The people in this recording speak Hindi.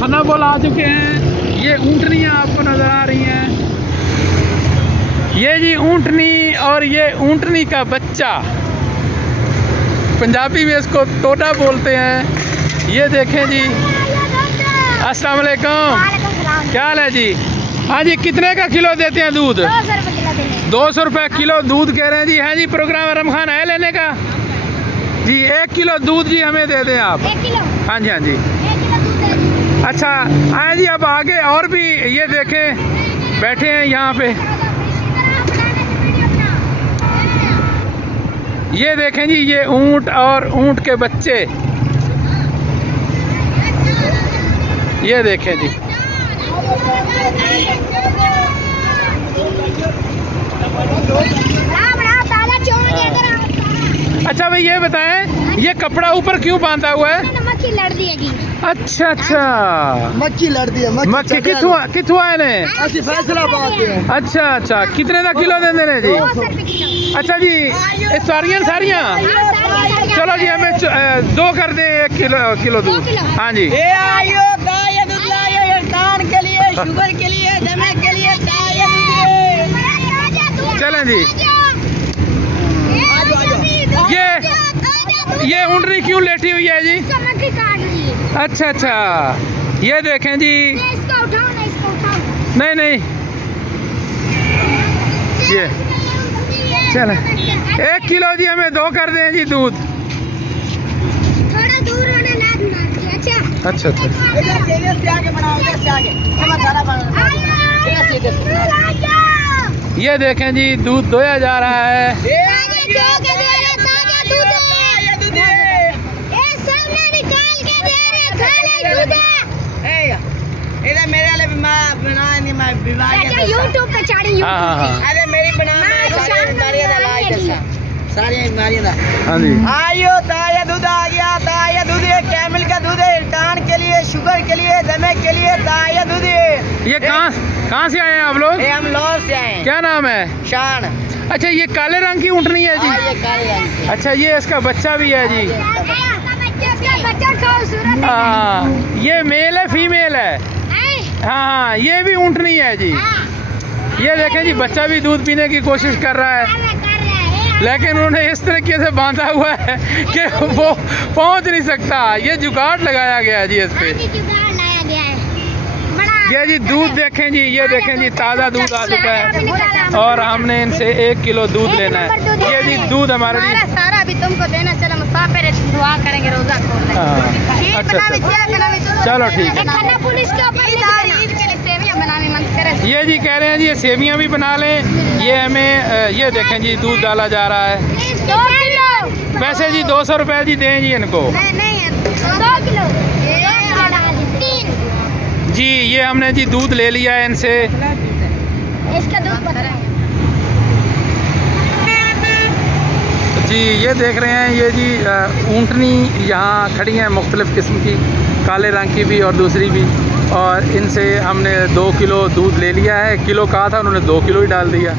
खानाबोल आ चुके हैं। ये ऊँटनियाँ आपको नज़र आ रही हैं। ये जी ऊँटनी और ये ऊँटनी का बच्चा, पंजाबी में इसको टोटा बोलते हैं। ये देखें जी। अस्सलाम वालेकुम, क्या हाल है जी? हाँ जी, कितने का किलो देते हैं दूध? 200 रुपये किलो दूध कह रहे हैं जी। है जी, प्रोग्राम आरम खान है लेने का जी। 1 किलो दूध जी हमें दे दें आप। 1 किलो? हाँ जी, हाँ जी। 1 किलो दूध। अच्छा आए जी, अब आगे और भी ये देखें बैठे हैं यहाँ पे। ये देखें जी, ये ऊँट और ऊँट के बच्चे। ये देखें जी। अच्छा भाई, ये बताएं, ये कपड़ा ऊपर क्यों बांधा हुआ है? मक्खी लड़ दी है जी। अच्छा अच्छा, मक्खी लड़ दी है। मक्खी कितों आए ने? फैसलाबाद के। अच्छा अच्छा, कितने का किलो देंगे ने जी? अच्छा जी, सारियां सारियां। चलो जी, हमें 2 कर दें 1 किलो दूध। हाँ जी। के लिए, शुगर के लिए, दमे के लिए चलें जी। ये ऊँटनी क्यों लेटी हुई है जी? अच्छा अच्छा, ये देखें जी। इसको उठाओ ना, इसको उठाओ। नहीं नहीं, ये चलें 1 किलो जी, हमें 2 कर दें जी दूध। थोड़ा दूर होने लाद मार के। अच्छा अच्छा अच्छा। ये देखें जी, दूध दोया जा रहा है। यूट्यूब पे चढ़ी। अरे मेरी बना सारी बीमारियां। हाँ जी। आयो ताजा दूध आ गया, ताजा दूध है, कैमल का दूध है, टान के लिए, शुगर के लिए, दमे के लिए ताजा दूध है। ये कहाँ से आए हैं आप लोग? हम लाहौर से आए हैं। क्या नाम है? शान। अच्छा, ये काले रंग की ऊँटनी है जी? ये काले रंग। अच्छा, ये इसका बच्चा भी है जी? हाँ, ये मेल है फीमेल है? हाँ, ये भी ऊँटनी है जी। ये देखें जी, बच्चा भी दूध पीने की कोशिश कर रहा है, लेकिन उन्होंने इस तरीके से बांधा हुआ है कि वो पहुंच नहीं सकता। ये जुगाड़ लगाया गया जी इस पे। ये जी दूध देखें जी, ये देखें जी, ताज़ा दूध आ चुका है और हमने इनसे 1 किलो दूध लेना है। ये जी दूध हमारे लिए सारा भी तुमको देना। चलो मुसाफिर दुआ करेंगे रोजा खोलने। अच्छा अच्छा, चलो ठीक है। पुलिस के ऊपर ईद के लिए सेवियां बनाने मन करे। ये जी कह रहे हैं जी, ये सेवियां भी बना लें। ये हमें ये देखें जी, दूध डाला जा रहा है। 2 किलो। वैसे जी 200 रुपये जी दें जी इनको। नहीं 2 किलो जी। ये हमने जी दूध ले लिया है इनसे। इसका दूध जी। ये देख रहे हैं, ये जी ऊँटनी यहाँ खड़ी हैं, मुख्तलिफ़ किस्म की, काले रंग की भी और दूसरी भी। और इनसे हमने 2 किलो दूध ले लिया है। किलो कहा था, उन्होंने 2 किलो ही डाल दिया।